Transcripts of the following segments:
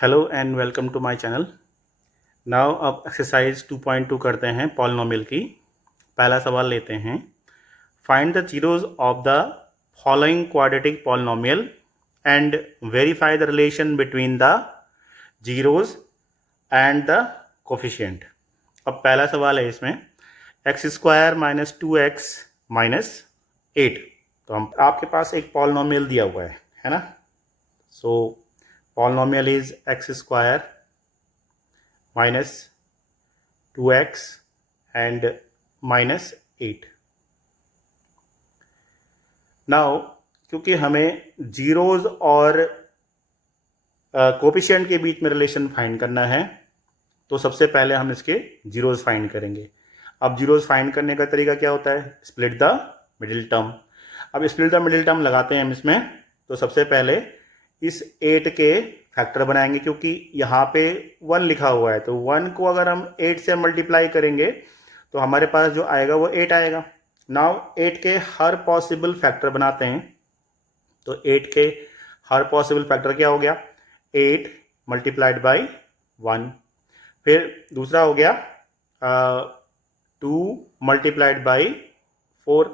Hello and welcome to my channel. Now अब exercise 2.2 करते हैं पॉलिनोमियल की। पहला सवाल लेते हैं। Find the zeroes of the following quadratic polynomial and verify the relation between the zeroes and the coefficient. अब पहला सवाल है इसमें x square minus 2x minus 8। तो हम आपके पास एक पॉलिनोमियल दिया हुआ है ना। सो polynomial is x square minus 2x and minus 8. Now क्योंकि हमें जीरोज और कोफिशिएंट के बीच में रिलेशन फाइंड करना है तो सबसे पहले हम इसके जीरोज फाइंड करेंगे। अब जीरोज फाइंड करने का तरीका क्या होता है? Split the middle term. अब स्प्लिट द मिडिल टर्म लगाते हैं हम इसमें। तो सबसे पहले इस 8 के फैक्टर बनाएंगे क्योंकि यहाँ पे 1 लिखा हुआ है, तो 1 को अगर हम 8 से मल्टीप्लाई करेंगे तो हमारे पास जो आएगा वो 8 आएगा। नाउ 8 के हर पॉसिबल फैक्टर बनाते हैं। तो 8 के हर पॉसिबल फैक्टर क्या हो गया? 8 मल्टीप्लाइड बाई 1। फिर दूसरा हो गया 2 मल्टीप्लाइड बाई 4,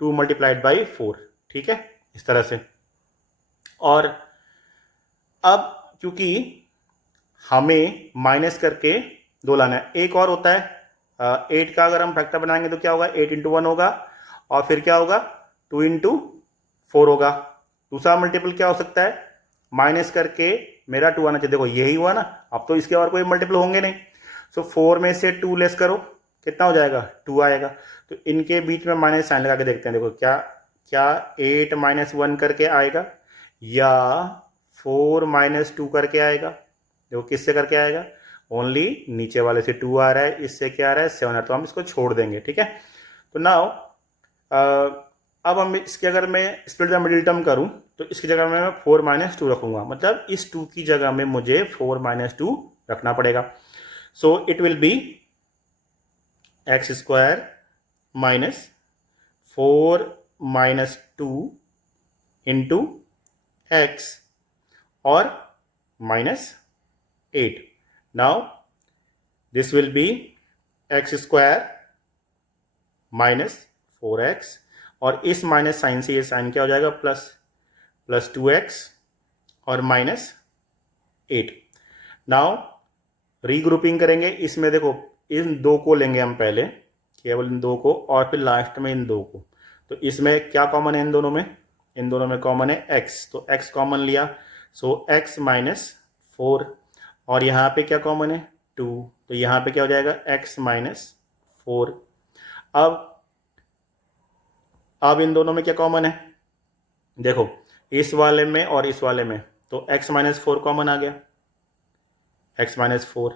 2 मल्टीप्लाइड बाई 4। ठीक है, इस तरह से। और अब क्योंकि हमें माइनस करके 2 लाना है, एक और होता है 8 का अगर हम फैक्टर बनाएंगे तो क्या होगा? 8 इंटू 1 होगा और फिर क्या होगा? 2 इंटू 4 होगा। दूसरा मल्टीपल क्या हो सकता है? माइनस करके मेरा 2 आना चाहिए। देखो यही हुआ ना, अब तो इसके और कोई मल्टीपल होंगे नहीं। सो 4 में से 2 लेस करो, कितना हो जाएगा? 2 आएगा। तो इनके बीच में माइनस साइन लगा के देखते हैं। देखो क्या क्या 8 माइनस 1 करके आएगा या 4 माइनस 2 करके आएगा? देखो किससे करके आएगा? ओनली नीचे वाले से 2 आ रहा है, इससे क्या आ रहा है? 7 आ रहा है। तो हम इसको छोड़ देंगे। ठीक है, तो नाउ अब हम इसके अगर मैं स्प्लिट द मिडिल टर्म करूं तो इसकी जगह में मैं 4 माइनस 2 रखूंगा। मतलब इस 2 की जगह में मुझे 4 माइनस 2 रखना पड़ेगा। So it will be x square minus 4 minus 2 into x और minus 8. Now this will be x square minus 4x और इस माइनस साइन से ये साइन क्या हो जाएगा? प्लस 2x और माइनस 8। नाउ रीग्रुपिंग करेंगे इसमें। देखो इन 2 को लेंगे हम पहले, केवल इन 2 को, और फिर लास्ट में इन 2 को। तो इसमें क्या कॉमन है इन दोनों में? इन दोनों में कॉमन है x, तो x कॉमन लिया। सो x माइनस 4 और यहाँ पे क्या कॉमन है? 2, तो यहाँ पे क्या हो जाएगा? x minus 4। अब इन दोनों में क्या कॉमन है? देखो इस वाले में और इस वाले में, तो x माइनस 4 कॉमन आ गया, x माइनस 4।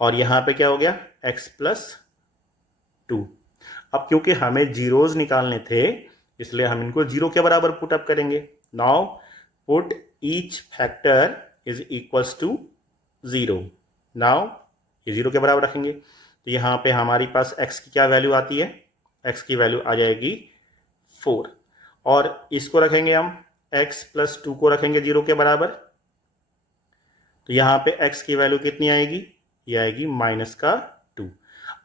और यहाँ पे क्या हो गया? x plus 2। अब क्योंकि हमें जीरोज निकालने थे इसलिए हम इनको जीरो के बराबर पुट अप करेंगे। Now put each factor is equals to 0। Now ये 0 के बराबर रखेंगे तो यहाँ पे हमारी पास x की क्या वैल्यू आती है? x की वैल्यू आ जाएगी 4। और इसको रखेंगे हम, x प्लस 2 को रखेंगे 0 के बराबर, तो यहाँ पे x की वैल्यू कितनी आएगी? ये आएगी माइनस का 2।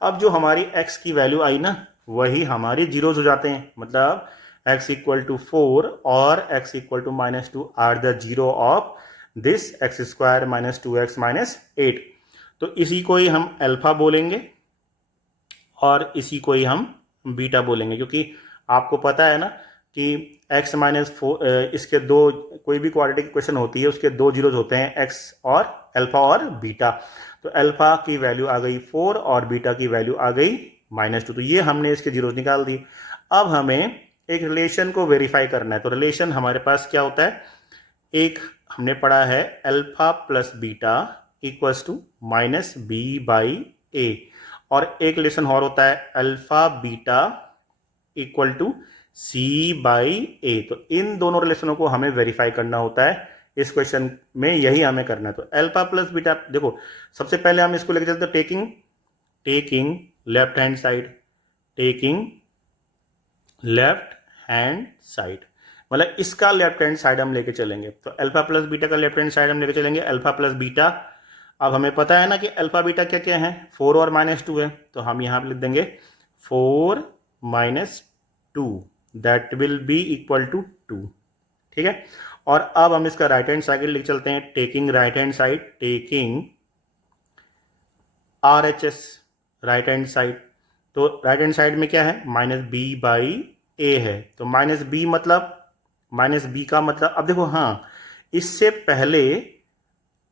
अब जो हमारी x की वैल्यू आई ना, वही हमारी जीरोज हो जाते हैं। मतलब x इक्वल टू 4 और x equal to minus 2 are the zero of this x square minus 2x minus 8। तो इसी को ही हम अल्फा बोलेंगे और इसी को ही हम बीटा बोलेंगे, क्योंकि आपको पता है ना कि x माइनस 4 इसके दो, कोई भी क्वाड्रेटिक इक्वेशन होती है उसके 2 जीरोज होते हैं, x और अल्फा और बीटा। तो अल्फा की वैल्यू आ गई 4 और बीटा की वैल्यू आ गई माइनस 2। तो ये हमने इसके जीरोज निकाल दी। अब हमें एक रिलेशन को वेरीफाई करना है। तो रिलेशन हमारे पास क्या होता है? एक हमने पढ़ा है alpha plus beta equals to minus B by A, और एक रिलेशन और होता है alpha beta equal to C by A. तो इन दोनों रिलेशनों को हमें वेरीफाई करना होता है। इस क्वेश्चन में यही हमें करना है। तो अल्फा प्लस बीटा, देखो सबसे पहले हम इसको लेके चलते हैं taking left hand side, taking left hand side. मतलब इसका लेफ्ट हैंड साइड हम लेके चलेंगे। तो अल्फा प्लस बीटा का लेफ्ट हैंड साइड हम लेके चलेंगे अल्फा प्लस बीटा। अब हमें पता है ना कि अल्फा बीटा क्या क्या है, 4 और -2 है, तो हम यहाँ पे लिख देंगे 4 - 2 that will be equal to 2। ठीक है, और अब हम इसका राइट हैंड साइड लिख चलते हैं, taking right hand side, taking RHS right hand side. तो राइट हैंड साइड में क्या है, -b/a है। तो -b मतलब, -b का मतलब, अब देखो हाँ, इससे पहले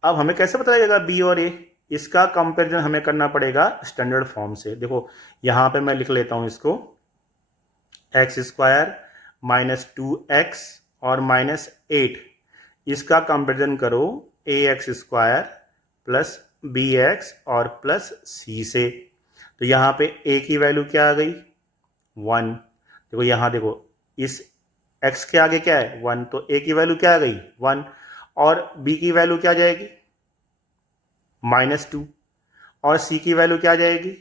अब हमें कैसे पता लगेगा b और a, इसका कंपैरिजन हमें करना पड़ेगा स्टैंडर्ड फॉर्म से। देखो यहां पे मैं लिख लेता हूं इसको, x² -2x और -8, इसका कंपैरिजन करो ax² प्लस bx और प्लस c से। तो यहाँ पे a की वैल्यू क्या आ गई, 1। देखो यहाँ देखो, इस x के आगे क्या है, 1, तो a की वैल्यू क्या आ गई, 1, और b की वैल्यू क्या आ जाएगी, -2, और c की वैल्यू क्या आ जाएगी,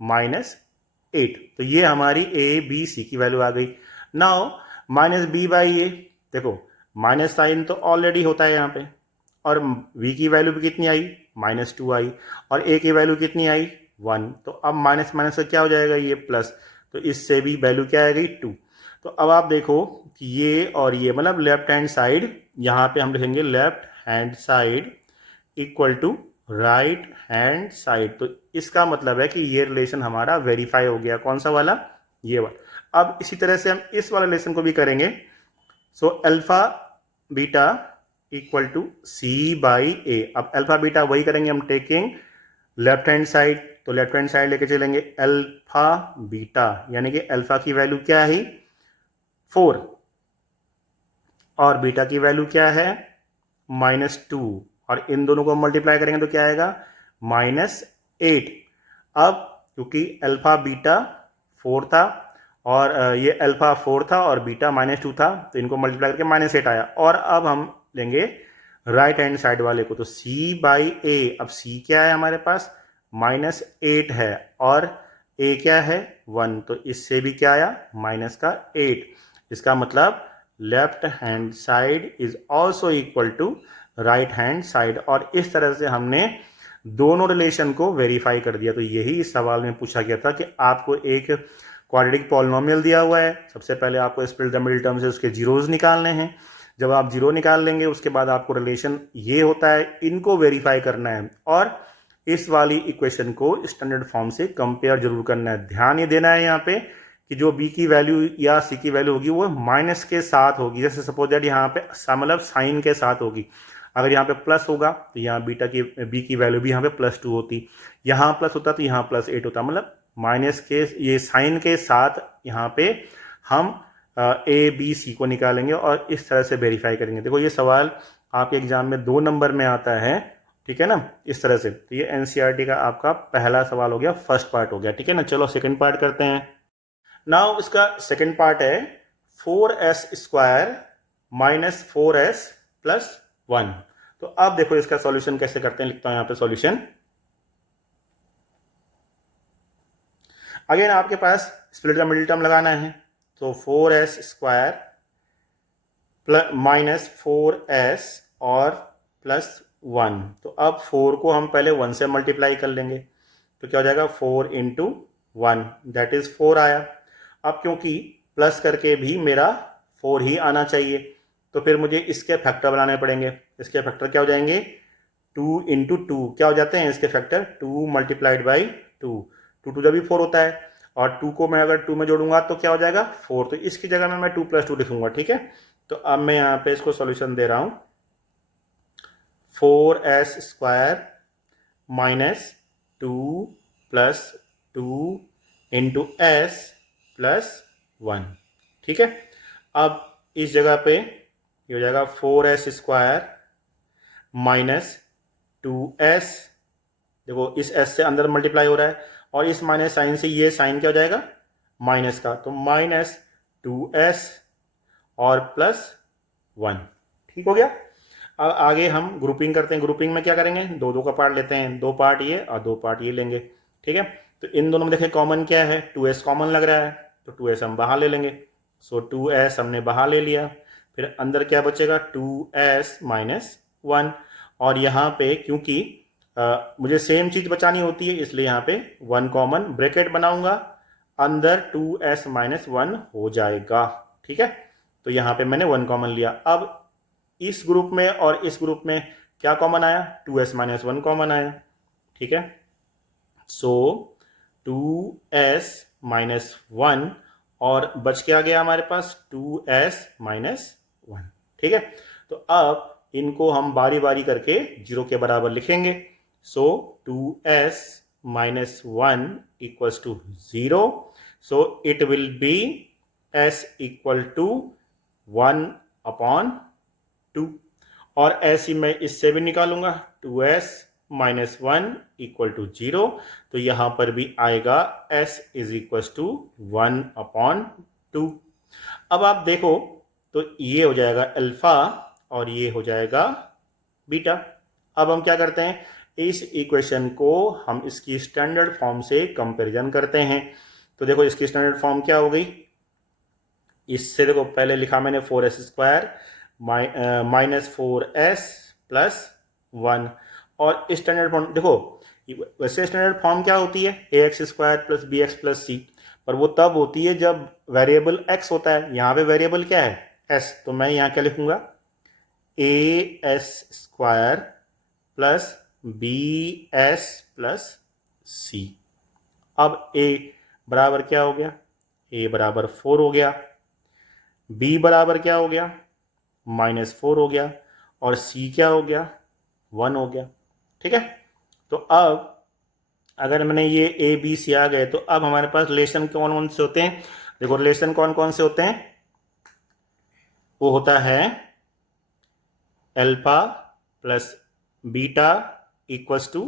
-8। तो ये हमारी a b c की वैल्यू आ गई। नाउ -b/a, देखो माइनस साइन तो ऑलरेडी होता है यहाँ पे, और v की वैल्यू भी कितनी आई, -2 आई, और a की वैल्यू कितनी आई, 1। तो अब माइनस माइनस का क्या हो जाएगा, ये प्लस, तो इससे भी वैल्यू क्या आ गई, 2। तो अब आप देखो कि ये और ये मतलब लेफ्ट हैंड साइड, यहाँ पे हम लिखेंगे left hand side equal to right hand side. तो इसका मतलब है कि ये रिलेशन हमारा वेरीफाई हो गया। कौन सा वाला, ये वाला। अब इसी तरह से हम इस वाले रिलेशन को भी करेंगे। So alpha beta equal to c/a। अब अल्फा बीटा वही करेंगे हम, टेकिंग लेफ्ट हैंड साइड, तो लेफ्ट हैंड साइड लेके चलेंगे अल्फा बीटा, यानी कि अल्फा की वैल्यू क्या है, 4, और बीटा की वैल्यू क्या है, -2, और इन दोनों को मल्टीप्लाई करेंगे तो क्या आएगा, -8। अब क्योंकि अल्फा बीटा 4 था, और ये अल्फा 4 था और बीटा -2 था, तो इनको मल्टीप्लाई करके -8 आया। और अब हम लेंगे राइट हैंड साइड वाले को, तो c/a। अब c क्या है हमारे पास, -8 है, और a क्या है, 1, तो इससे भी क्या आया, -8। इसका मतलब left hand side is also equal to right hand side. और इस तरह से हमने दोनों रिलेशन को वेरीफाई कर दिया। तो यही इस सवाल में पूछा गया था कि आपको एक क्वाड्रेटिक पॉलिनोमियल दिया हुआ है, सबसे पहले आपको स्प्लिट द मिडिल टर्म से उसके जीरोज निकालने हैं। जब आप जीरो निकाल लेंगे उसके बाद आपको रिलेशन ये होता है, इनको वेरीफाई करना है, और इस वाली इक्वेशन को स्टैंडर्ड फॉर्म से कंपेयर जरूर करना है। ध्यान ये देना है यहाँ पे कि जो b की वैल्यू या c की वैल्यू होगी वो माइनस के साथ होगी। जैसे सपोज दैट यहाँ पे मतलब साइन के साथ होगी। अगर यहाँ पे प्लस होगा तो यहाँ बीटा की b की वैल्यू भी यहाँ पे +2 होती, यहाँ प्लस होता तो यहाँ +8 होता। मतलब माइनस के ये साइन के साथ यहाँ पे हम a b c को निकालेंगे और इस तरह से वेरीफाई करेंगे। देखो ये सवाल आपके एग्जाम में 2 नंबर में आता है, ठीक है ना, इस तरह से। तो ये NCERT का आपका पहला सवाल हो गया, फर्स्ट पार्ट हो गया, ठीक है ना। चलो सेकंड पार्ट करते हैं। नाउ इसका सेकंड पार्ट है 4s² - 4s + 1। तो अब देखो इसका सॉल्यूशन कैसे करते हैं, लिखता हूं यहां पे सॉल्यूशन। अगेन आपके पास स्प्लिट द मिडिल टर्म लगाना है, तो 4s² -4s और +1। तो अब 4 को हम पहले 1 से मल्टीप्लाई कर लेंगे, तो क्या हो जाएगा, 4 × 1 दैट इज 4 आया। अब क्योंकि प्लस करके भी मेरा 4 ही आना चाहिए, तो फिर मुझे इसके फैक्टर बनाने पड़ेंगे। इसके फैक्टर क्या हो जाएंगे, 2 × 2 क्या हो जाते हैं इसके फैक्टर, 2 × 2, 2 जब भी 4 होता है, और 2 को मैं अगर 2 में जोड़ूंगा तो क्या हो जाएगा, 4। तो इसकी जगह में मैं 2 + 2 लिखूंगा, ठीक है। तो अब मैं यहाँ पे इसको सॉल्यूशन दे रहा हूं, 4s² -2 + 2 × s + 1, ठीक है। अब इस जगह पे ये हो जाएगा 4s² -2s, देखो इस s से अंदर मल्टीप्लाई हो रहा है, और इस माइनस साइन से ये साइन क्या हो जाएगा, माइनस का, तो -2s और +1, ठीक हो गया। अब आगे हम ग्रुपिंग करते हैं। ग्रुपिंग में क्या करेंगे, 2 का पार्ट लेते हैं, 2 पार्ट ये और 2 पार्ट ये लेंगे, ठीक है। तो इन दोनों में देखें कॉमन क्या है, 2s कॉमन लग रहा है, तो 2s हम बाहर ले लेंगे। सो 2s हमने बाहर ले लिया, फिर अंदर क्या बचेगा 2s माइनस 1। और यहाँ पे क्योंकि मुझे सेम चीज़ बचानी होती है इसलिए यहाँ पे 1 कॉमन ब्रैकेट बनाऊंगा, अंदर 2s माइनस 1 हो जाएगा। ठीक है, तो यहाँ पे मैंने 1 कॉमन लिया। अब इस ग्रुप में और इस ग्रुप में क्या कॉमन आया, 2s माइनस 1 कॉमन आया। ठीक है, सो 2s माइनस 1 और बच के आ गया हमारे पास 2s माइनस 1। ठीक है, तो अब इनको हम बारी बारी करके 0 के बराबर लिखेंगे। सो 2s minus 1 equals to 0. So it will be s equal to 1 upon 2। और ऐसी मैं इससे भी निकालूंगा 2s माइनस 1 इक्वल टू 0। तो यहां पर भी आएगा s is equal to 1 upon 2। अब आप देखो तो ये हो जाएगा अल्फा और ये हो जाएगा बीटा। अब हम क्या करते हैं, इस इक्वेशन को हम इसकी स्टैंडर्ड फॉर्म से कंपैरिजन करते हैं। तो देखो इसकी स्टैंडर्ड फॉर्म क्या हो गई, इससे देखो पहले लिखा मैंने 4s square minus 4s plus 1। और स्टैंडर्ड फॉर्म देखो, वैसे स्टैंडर्ड फॉर्म क्या होती है, ax square plus bx plus c, पर वो तब होती है जब वेरिएबल x होता है। यहाँ पे वेरिएबल क्या है, s, तो मैं यहाँ क्या लिखूंगा as square plus bs plus c। अब a बराबर क्या हो गया, a बराबर 4 हो गया, b बराबर क्या हो गया -4 हो गया, और c क्या हो गया 1 हो गया। ठीक है, तो अब अगर मैंने ये ए बी सी आ गए तो अब हमारे पास रिलेशन कौन कौन से होते हैं। देखो रिलेशन कौन कौन से होते हैं, वो होता है alpha plus beta equals to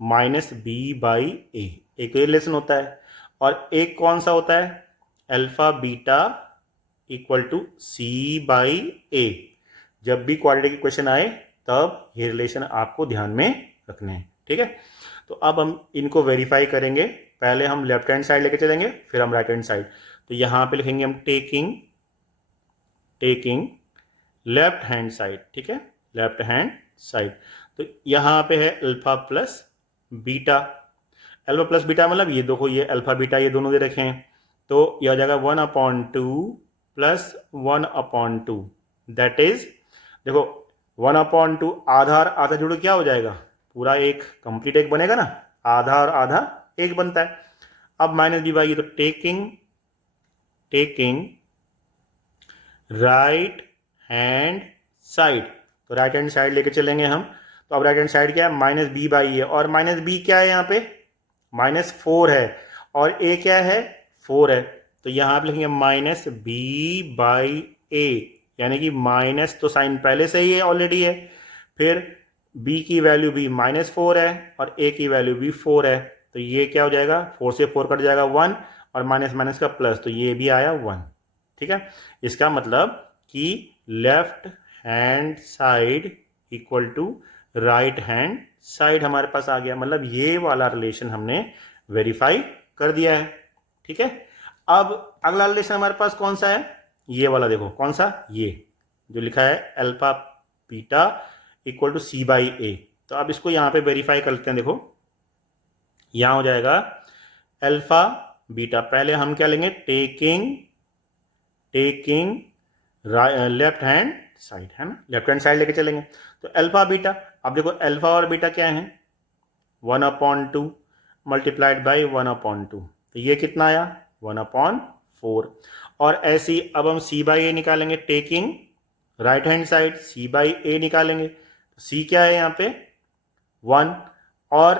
minus B by A, एक रिलेशन होता है। और एक कौन सा होता है, alpha beta equal to C by A. जब भी क्वाड्रेटिक इक्वेशन आए तब ये रिलेशन आपको ध्यान में रखने हैं। ठीक है, तो अब हम इनको वेरीफाई करेंगे। पहले हम लेफ्ट हैंड साइड लेके चलेंगे, फिर हम राइट हैंड साइड। तो यहां पे लिखेंगे हम टेकिंग लेफ्ट हैंड साइड। ठीक है, लेफ्ट हैंड साइड। तो यहां पे है alpha plus beta. Alpha plus beta मतलब ये देखो, ये अल्फा बीटा ये दोनों दे रखे हैं, तो यह हो जाएगा 1/2 प्लस 1/2। दैट इज देखो 1/2 आधा और आधा जुड़ क्या हो जाएगा, पूरा एक कंप्लीट एक बनेगा ना, आधा और आधा एक बनता है। अब माइनस बी बाई, तो टेकिंग राइट हैंड साइड, तो राइट हैंड साइड लेके चलेंगे हम। तो अब राइट हैंड साइड क्या है, माइनस बी बाई है, और माइनस बी क्या है यहाँ पे -4 है, और ए क्या है 4 है। तो यहाँ पे लिखेंगे माइनस बी बाई ए, यानी कि माइनस तो साइन पहले से ही है ऑलरेडी है, फिर b की वैल्यू भी -4 है और a की वैल्यू भी 4 है। तो ये क्या हो जाएगा, 4 से 4 कट जाएगा 1, और माइनस माइनस का प्लस, तो ये भी आया 1। ठीक है, इसका मतलब कि left hand side equal to right hand side हमारे पास आ गया। मतलब ये वाला रिलेशन हमने वेरीफाई कर दिया है। ठीक है, अब अगला रिलेशन हमारे पास कौन सा है, ये वाला देखो, कौन सा, ये जो लिखा है alpha beta equal to C by A. तो अब इसको यहां पे वेरीफाई कर लेते हैं। देखो यहां हो जाएगा अल्फा बीटा, पहले हम क्या लेंगे, टेकिंग लेफ्ट हैंड साइड, है ना, लेफ्ट हैंड साइड लेके चलेंगे। तो अल्फा बीटा, अब देखो अल्फा और बीटा क्या है, 1/2 मल्टीप्लाइड बाई 1/2, तो ये कितना आया 1/4। और ऐसी अब हम सी बाई ए निकालेंगे, taking right hand side C by A निकालेंगे। तो सी क्या है यहाँ पे 1, और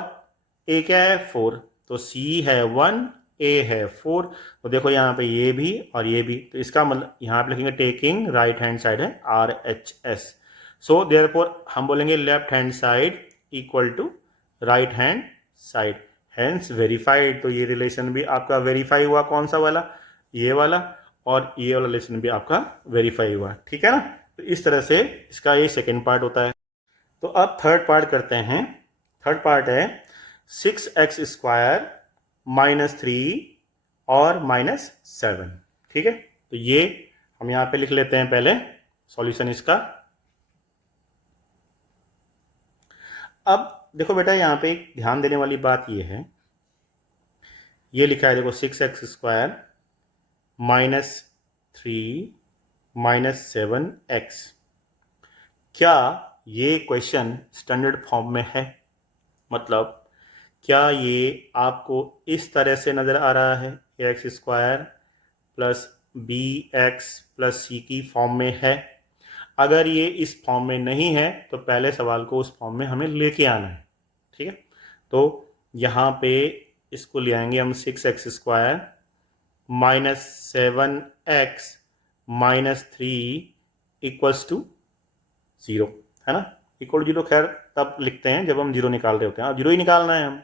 ए क्या है 4, तो सी है 1 ए है 4। तो देखो यहाँ पे ये भी और ये भी, तो इसका मतलब यहाँ पे लिखेंगे टेकिंग राइट हैंड साइड है RHS। सो देयरफॉर हम बोलेंगे left hand side equal to right hand side, hence verified. तो ये रिलेशन भी आपका वेरीफाई हुआ, कौन सा वाला, ये वाला, और ये वाला रिलेशन भी आपका वेरीफाई हुआ। ठीक है ना, तो इस तरह से इसका ये सेकेंड पार्ट होता है। तो अब थर्ड पार्ट करते हैं। थर्ड पार्ट है 6x स्क्वायर -3 और -7। ठीक है, तो ये हम यहाँ पे लिख लेते हैं पहले सॉल्यूशन इसका। अब देखो बेटा, यहाँ पे एक ध्यान देने वाली बात ये है, ये लिखा है देखो 6x² -3 -7x। क्या ये क्वेश्चन स्टैंडर्ड फॉर्म में है? मतलब क्या ये आपको इस तरह से नज़र आ रहा है, ax² plus bx plus c की फॉर्म में है? अगर ये इस फॉर्म में नहीं है तो पहले सवाल को उस फॉर्म में हमें लेके आना है, ठीक है। तो यहाँ पे इसको ले आएंगे हम 6x² -7x -3 इक्वल्स टू 0, है ना। इक्वल 0 खैर तब लिखते हैं जब हम 0 निकाल रहे होते हैं, अब 0 ही निकालना है हम।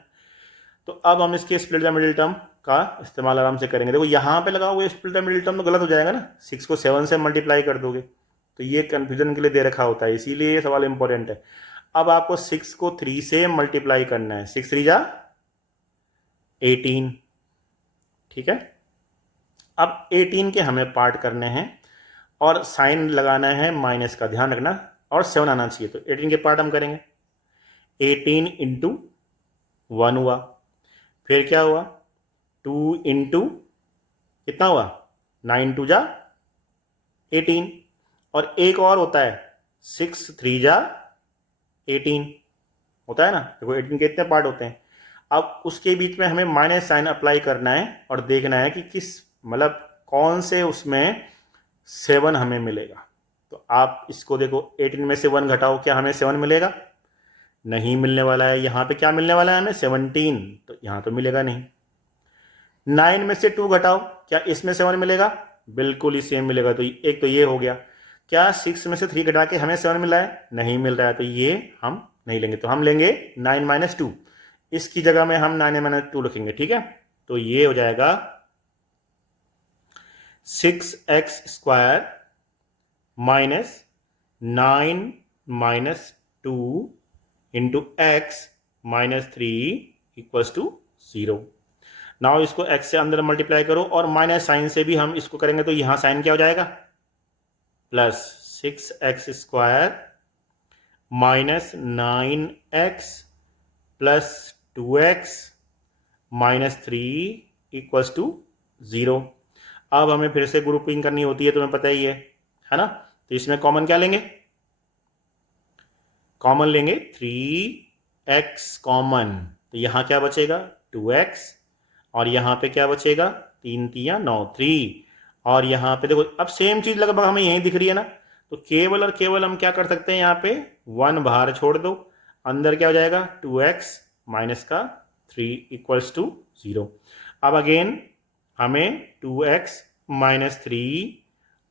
तो अब हम इसके स्प्लिट द मिडिल टर्म का इस्तेमाल आराम से करेंगे। देखो यहाँ पे लगा हुआ स्प्लिट द मिडिल टर्म तो गलत हो जाएगा ना, 6 को 7 से मल्टीप्लाई कर दोगे तो ये कन्फ्यूजन के लिए दे रखा होता है, इसीलिए ये सवाल इंपॉर्टेंट है। अब आपको 6 को 3 से मल्टीप्लाई करना है, 6 3 जा 18, ठीक है। अब 18 के हमें पार्ट करने हैं और साइन लगाना है माइनस का, ध्यान रखना, और 7 आना चाहिए। तो 18 के पार्ट हम करेंगे, 18 इंटू 1 हुआ, फिर क्या हुआ 2 इंटू कितना हुआ 9 2 जा 18, और एक और होता है 6 3 जा 18 होता है ना। देखो 18 के इतने पार्ट होते हैं। अब उसके बीच में हमें माइनस साइन अप्लाई करना है और देखना है कि किस मतलब कौन से उसमें 7 हमें मिलेगा। तो आप इसको देखो 18 में से 1 घटाओ, क्या हमें 7 मिलेगा? नहीं मिलने वाला है। यहाँ पे क्या मिलने वाला है हमें 17, तो यहाँ तो मिलेगा नहीं। 9 में से 2 घटाओ, क्या इसमें 7 मिलेगा? बिल्कुल ही सेम मिलेगा। तो एक तो ये हो गया। क्या 6 में से 3 घटा के हमें 7 मिल रहा है? नहीं मिल रहा है, तो ये हम नहीं लेंगे। तो हम लेंगे 9 - 2, इसकी जगह में हम 9 - 2 लिखेंगे, ठीक है। तो ये हो जाएगा 6x² -9 - 2 into x -3 equals to 0। Now इसको x से अंदर मल्टीप्लाई करो और माइनस साइन से भी हम इसको करेंगे, तो यहां साइन क्या हो जाएगा? Plus 6x² -9x plus 2x -3 equals to 0। अब हमें फिर से ग्रुपिंग करनी होती है, तुम्हें पता ही है ना। तो इसमें कॉमन क्या लेंगे? कॉमन लेंगे 3x कॉमन, तो यहां क्या बचेगा 2x, और यहां पे क्या बचेगा 3 3 9 3, और यहां पे देखो अब सेम चीज लगभग हमें यहीं दिख रही है ना। तो केवल और केवल हम क्या कर सकते हैं, यहाँ पे 1 बाहर छोड़ दो, अंदर क्या हो जाएगा 2x माइनस का 3 इक्वल्स टू 0। अब अगेन हमें 2x -3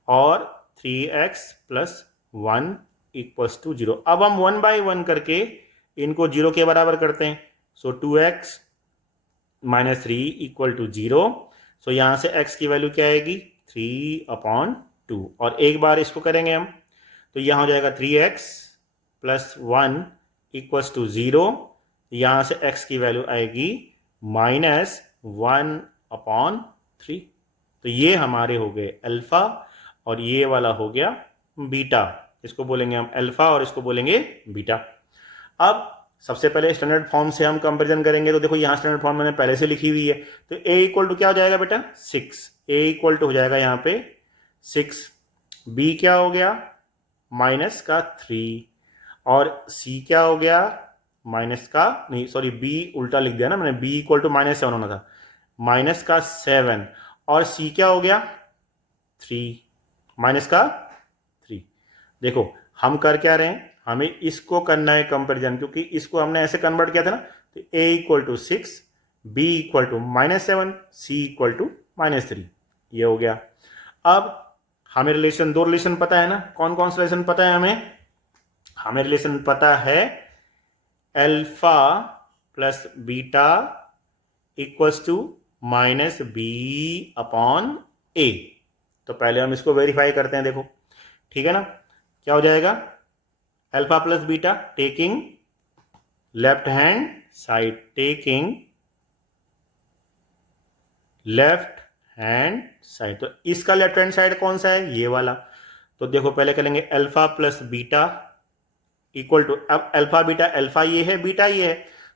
और 3x + 1 इक्वल्स टू 0। अब हम 1 बाई 1 करके इनको 0 के बराबर करते हैं। सो 2x -3 इक्वल टू 0। सो यहां से x की वैल्यू क्या आएगी 3/2, और एक बार इसको करेंगे हम, तो यहां हो जाएगा 3x + 1 इक्वल्स टू 0। यहां से x की वैल्यू आएगी -1/3। तो ये हमारे हो गए अल्फा और ये वाला हो गया बीटा। इसको बोलेंगे हम अल्फा और इसको बोलेंगे बीटा। अब सबसे पहले स्टैंडर्ड फॉर्म से हम कंपैरिजन करेंगे। तो देखो यहाँ स्टैंडर्ड फॉर्म मैंने पहले से लिखी हुई है। तो a इक्वल टू क्या हो जाएगा बेटा 6, a इक्वल टू हो जाएगा यहाँ पे 6, b क्या हो गया -3, और c क्या हो गया b उल्टा लिख दिया ना मैंने, b इक्वल टू -7 होना था, -7, और c क्या हो गया 3 -3। देखो हम कर क्या रहे हैं, हमें इसको करना है कंपैरिजन, क्योंकि इसको हमने ऐसे कन्वर्ट किया था ना। तो a equal to 6, b equal to -7, c equal to -3, ये हो गया। अब हमें दो रिलेशन पता है ना। कौन कौन सा रिलेशन पता है हमें रिलेशन पता है alpha plus beta equals to -b/a। तो पहले हम इसको वेरीफाई करते हैं, देखो ठीक है ना। क्या हो जाएगा alpha plus beta, taking left hand side, taking left hand side. तो इसका लेफ्ट हैंड साइड कौन सा है, ये वाला। तो देखो पहले करेंगे alpha plus beta equal to, अब अल्फा बीटा, अल्फा ये है बीटा ये है,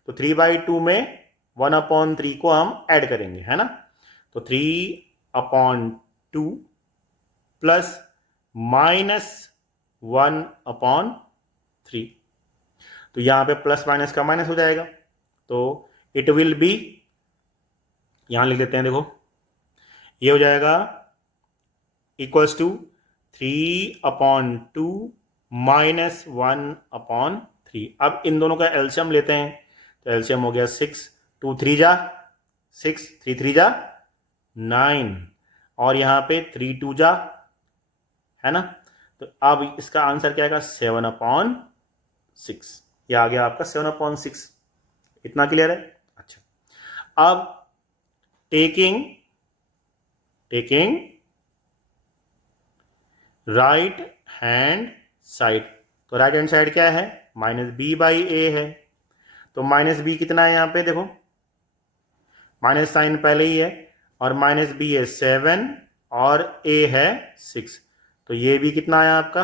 तो 3/2 में 1/3 को हम ऐड करेंगे, है ना। तो 3/2 प्लस -1/3, तो यहां पे प्लस माइनस का माइनस हो जाएगा, तो इट विल बी, यहां लिख देते हैं, देखो ये हो जाएगा इक्वल्स टू 3/2 -1/3। अब इन दोनों का एलसीएम लेते हैं, तो एलसीएम हो गया 6, 2 3 जा 6, 3 3 जा 9, और यहाँ पे 3 2 जा, है ना। तो अब इसका आंसर क्या आएगा 7/6, ये आ गया आपका 7/6। इतना क्लियर है। अच्छा, अब टेकिंग राइट हैंड साइड, तो राइट हैंड साइड क्या है, -b/a है, तो -b कितना है यहाँ पे, देखो माइनस साइन पहले ही है, और -b है 7 और a है 6, तो ये भी कितना है आपका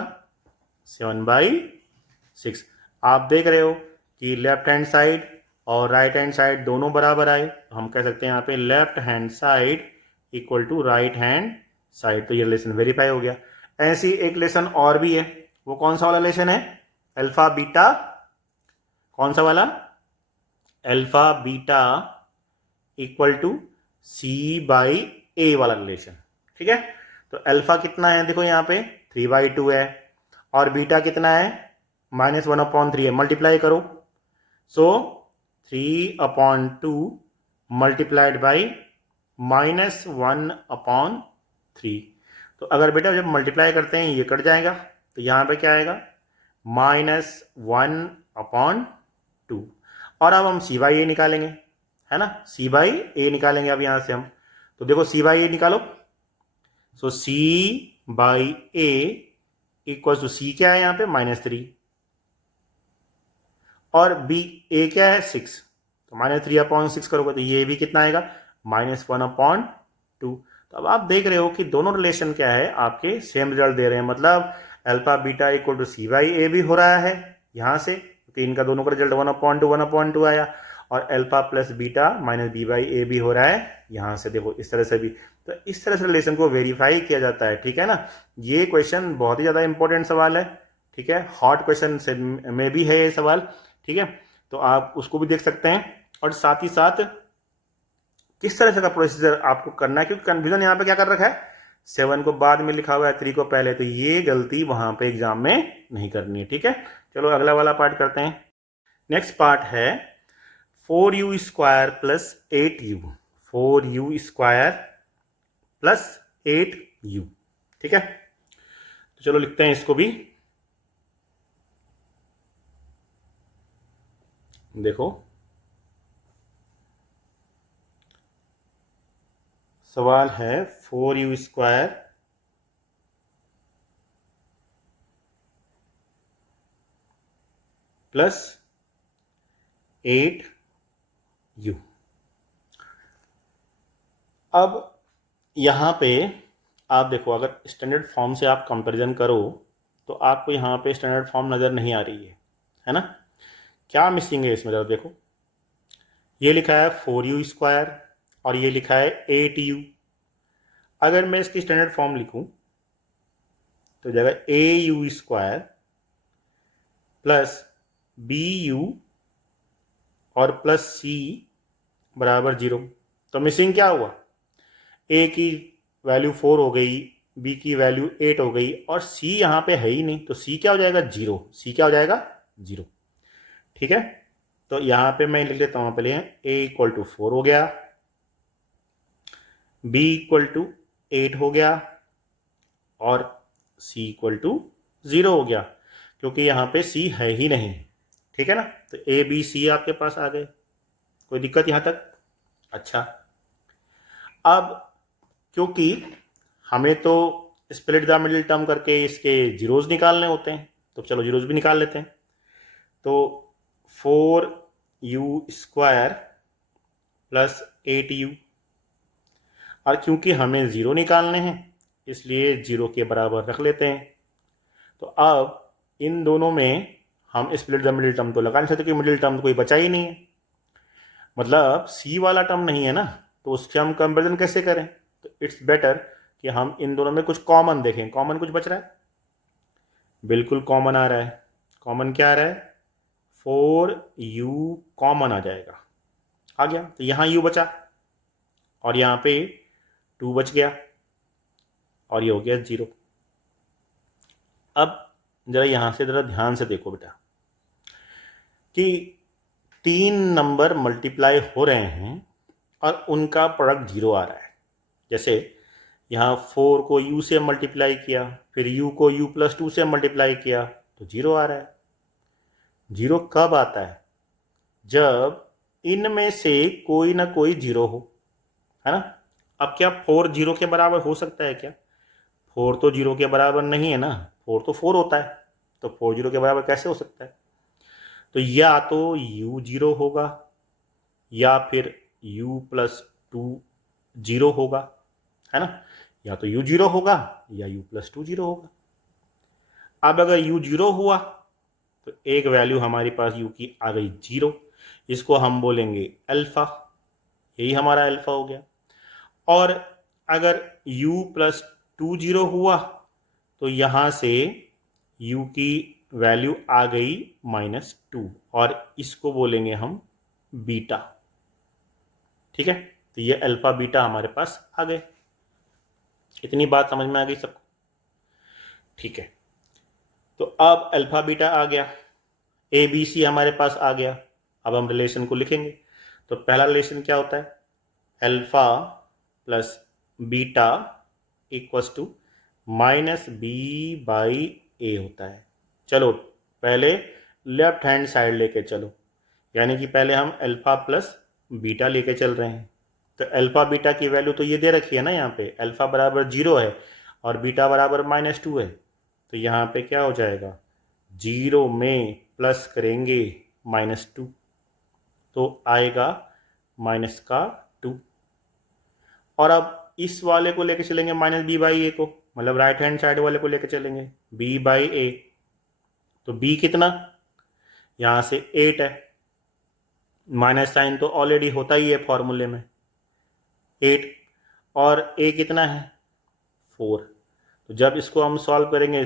7/6। आप देख रहे हो कि लेफ्ट हैंड साइड और राइट हैंड साइड दोनों बराबर आए, तो हम कह सकते हैं यहाँ पे left hand side equal to right hand side, तो ये रिलेशन वेरीफाई हो गया। ऐसी एक रिलेशन और भी है, वो कौन सा वाला रिलेशन है, अल्फा बीटा, कौन सा वाला, alpha beta equal to c/a वाला रिलेशन, ठीक है। तो अल्फा कितना है, देखो यहाँ पे 3/2 है, और बीटा कितना है -1/3 है, मल्टीप्लाई करो, सो 3/2 मल्टीप्लाइड बाई -1/3, तो अगर बेटा जब मल्टीप्लाई करते हैं ये कट जाएगा, तो यहाँ पे क्या आएगा -1/2, और अब हम c/a निकालेंगे, है ना, c/a निकालेंगे अब यहाँ से हम, तो देखो c/a निकालो, सो c/a इक्वल टू c क्या है यहाँ पे -3, और b a क्या है 6, तो -3/6 करोगे तो ये भी कितना आएगा -1/2। तो अब आप देख रहे हो कि दोनों रिलेशन क्या है आपके सेम रिजल्ट दे रहे हैं, मतलब alpha beta equal to c/a भी हो रहा है यहाँ से, क्योंकि इनका दोनों का रिजल्ट 1/2 आया, और अल्फा प्लस बीटा -b/a भी हो रहा है यहाँ से, देखो इस तरह से भी। तो इस तरह से रिलेशन को वेरीफाई किया जाता है, ठीक है ना। ये क्वेश्चन बहुत ही ज़्यादा इंपॉर्टेंट सवाल है, ठीक है, हॉट क्वेश्चन से में भी है ये सवाल, ठीक है, तो आप उसको भी देख सकते हैं। और साथ ही साथ किस तरह से का प्रोसीजर आपको करना है, क्योंकि कन्फ्यूजन यहाँ पे क्या कर रखा है, 7 को बाद में लिखा हुआ है 3 को पहले, तो ये गलती वहां पे एग्जाम में नहीं करनी है, ठीक है। चलो अगला वाला पार्ट करते हैं। नेक्स्ट पार्ट है 4u² plus 8u, 4u² plus 8u, ठीक है। तो चलो लिखते हैं इसको भी, देखो सवाल है 4u² प्लस 8u। अब यहाँ पे आप देखो, अगर स्टैंडर्ड फॉर्म से आप कंपैरिजन करो तो आपको यहाँ पे स्टैंडर्ड फॉर्म नज़र नहीं आ रही है ना। क्या मिसिंग है इसमें, जरा देखो, ये लिखा है 4u² और ये लिखा है 8u। अगर मैं इसकी स्टैंडर्ड फॉर्म लिखूं तो जगह au² प्लस bu और प्लस c बराबर 0, तो मिसिंग क्या हुआ, a की वैल्यू 4 हो गई, b की वैल्यू 8 हो गई, और c यहाँ पे है ही नहीं, तो c क्या हो जाएगा 0, c क्या हो जाएगा 0, ठीक है। तो यहाँ पे मैं लिख लेता हूँ पहले, a इक्वल टू 4 हो गया, b इक्वल टू 8 हो गया, और c इक्वल टू 0 हो गया, क्योंकि यहाँ पे c है ही नहीं, ठीक है ना। तो a b c आपके पास आ गए, कोई दिक्कत यहाँ तक। अच्छा, अब क्योंकि हमें तो स्प्लिट द मिडिल टर्म करके इसके जीरोज निकालने होते हैं, तो चलो जीरोज भी निकाल लेते हैं। तो 4u² प्लस 8u, और क्योंकि हमें 0 निकालने हैं इसलिए 0 के बराबर रख लेते हैं, तो अब इन दोनों में हम स्प्लिट द मिडिल टर्म तो लगा नहीं सकते कि मिडिल टर्म तो कोई बचा ही नहीं है, मतलब सी वाला टर्म नहीं है ना, तो उससे हम कंपेरिजन कैसे करें। तो इट्स बेटर कि हम इन दोनों में कुछ कॉमन देखें। कॉमन कुछ बच रहा है, बिल्कुल कॉमन आ रहा है। कॉमन क्या आ रहा है, 4u कॉमन आ जाएगा, आ गया। तो यहाँ u बचा और यहाँ पे 2 बच गया और ये हो गया 0। अब जरा यहाँ से जरा ध्यान से देखो बेटा कि 3 नंबर मल्टीप्लाई हो रहे हैं और उनका प्रोडक्ट 0 आ रहा है। जैसे यहाँ 4 को u से मल्टीप्लाई किया, फिर u को u+2 से मल्टीप्लाई किया तो 0 आ रहा है। 0 कब आता है, जब इनमें से कोई ना कोई 0 हो, है ना। अब क्या 4 0 के बराबर हो सकता है क्या, 4 तो 0 के बराबर नहीं है ना, 4 तो 4 होता है, तो 4 0 के बराबर कैसे हो सकता है। तो या तो u 0 होगा या फिर u+2 0 होगा, है ना। या तो u 0 होगा या u+2 0 होगा। अब अगर u 0 हुआ तो एक वैल्यू हमारे पास u की आ गई 0, इसको हम बोलेंगे अल्फा, यही हमारा अल्फा हो गया। और अगर u+2 0 हुआ तो यहाँ से u की वैल्यू आ गई -2 और इसको बोलेंगे हम बीटा, ठीक है। तो ये अल्फा बीटा हमारे पास आ गए। इतनी बात समझ में आ गई सबको, ठीक है। तो अब अल्फा बीटा आ गया, ए बी सी हमारे पास आ गया। अब हम रिलेशन को लिखेंगे। तो पहला रिलेशन क्या होता है, alpha plus beta equals to -b/a होता है। चलो पहले लेफ्ट हैंड साइड लेके चलो, यानी कि पहले हम अल्फा प्लस बीटा लेके चल रहे हैं। तो अल्फा बीटा की वैल्यू तो ये दे रखी है ना, यहाँ पे अल्फा बराबर 0 है और बीटा बराबर -2 है। तो यहाँ पे क्या हो जाएगा, 0 में प्लस करेंगे -2 तो आएगा -2। और अब इस वाले को लेके चलेंगे -b/a को, मतलब राइट हैंड साइड वाले को लेके चलेंगे b/a। तो b कितना, यहाँ से 8 है, माइनस साइन तो ऑलरेडी होता ही है फॉर्मूले में 8, और a कितना है 4। तो जब इसको हम सॉल्व करेंगे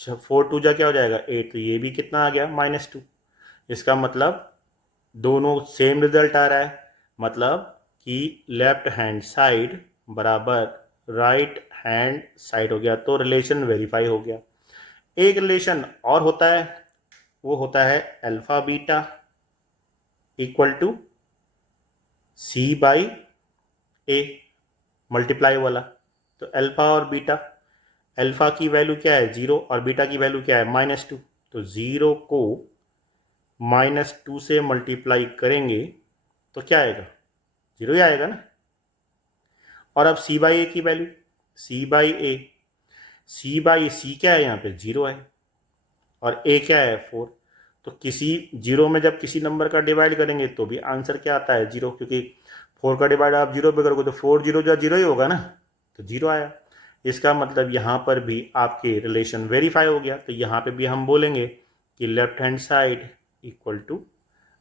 4 2 जा क्या हो जाएगा 8, तो ये भी कितना आ गया -2। इसका मतलब दोनों सेम रिजल्ट आ रहा है, मतलब कि लेफ्ट हैंड साइड बराबर राइट हैंड साइड हो गया, तो रिलेशन वेरीफाई हो गया। एक रिलेशन और होता है, वो होता है alpha beta equal to c/a multiply वाला। तो अल्फा और बीटा, अल्फा की वैल्यू क्या है 0 और बीटा की वैल्यू क्या है -2, तो 0 को -2 से मल्टीप्लाई करेंगे तो क्या आएगा, 0 ही आएगा ना। और अब c/a की वैल्यू, c/c क्या है यहाँ पे 0 है और a क्या है 4। तो किसी 0 में जब किसी नंबर का डिवाइड करेंगे तो भी आंसर क्या आता है 0, क्योंकि 4 का डिवाइड आप 0 पे करोगे तो 4 0 जो 0 ही होगा ना, तो 0 आया। इसका मतलब यहाँ पर भी आपके रिलेशन वेरीफाई हो गया। तो यहाँ पे भी हम बोलेंगे कि left hand side equal to